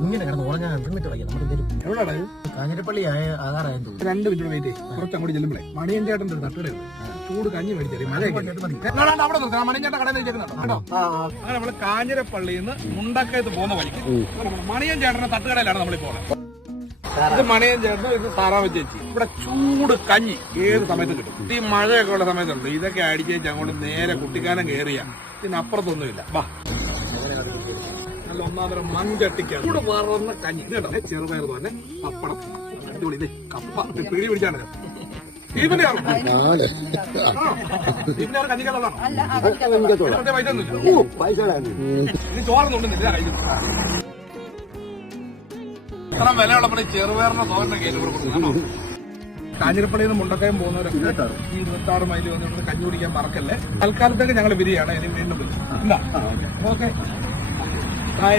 ഇങ്ങനെ കിടന്ന് ഉറങ്ങാൻ തിന്നിട്ട് വയ്യ. നമുക്ക് എവിടെയാണ് കാഞ്ഞിരപ്പള്ളി ആകാറായെന്ന് തോന്നുന്നു. 2 മിനിറ്റ് വെയിറ്റ് കുറച്ച് അങ്ങോട്ട് ചെല്ലുമ്പോഴേ മണിയൻ ചേട്ടൻ്റെ ഒരു തട്ടുകടയുണ്ട്. ചൂട് കഞ്ഞി മേടിച്ചേ മഴ അവിടെ നിർത്താം. മണിയൻ ചേട്ടൻ കടയിൽ വെച്ചിരുന്നുണ്ടോ കേട്ടോ. അങ്ങനെ നമ്മള് കാഞ്ഞിരപ്പള്ളിയിൽ നിന്ന് മുണ്ടക്കയത്ത് പോകുന്ന വഴിക്ക് മണിയൻ ചേട്ടന്റെ തട്ടുകടയിലാണ് നമ്മളിൽ പോകുന്നത്. ഇത് മണിയൻ ചേട്ടൻ, ഇത് സാറാമ ചേച്ചി. ഇവിടെ ചൂട് കഞ്ഞി ഏത് സമയത്ത് കിട്ടും. ഈ മഴയൊക്കെ ഉള്ള സമയത്തുണ്ട്. ഇതൊക്കെ അടിച്ചേച്ച് അങ്ങോട്ട് നേരെ കുട്ടിക്കാനം കയറിയ ഇതിനപ്പുറത്തൊന്നുമില്ല. ബാ, നല്ല ഒന്നാന്തരം മൺചട്ടിക്കാണ് ചൂട് പറന്ന കഞ്ഞി കേട്ടോ. ചെറുപയർ തന്നെ പപ്പടം അടിപൊളി. ഇത് കപ്പ പിടി പിടിച്ചാണ് ഇതിന്റെ കഞ്ഞിക്കള്ളാണോ? ഇത് ചോറൊന്നുണ്ടെന്നില്ല. ഇത്ര വിലയുള്ളപ്പോൾ ചെറുപയറിന്റെ തോരന്റെ കയ്യിൽ കാഞ്ഞിരപ്പള്ളിയിൽ നിന്ന് മുണ്ടക്കയം പോകുന്നവരൊക്കെ ഈ 26 മൈൽ വന്നിട്ട് കഞ്ഞി കുടിക്കാൻ മറക്കല്ലേ. തൽക്കാലത്തേക്ക് ഞങ്ങൾ വിരിയാണ്. ഇനി വീണ്ടും വിളിക്കും. Okay, by.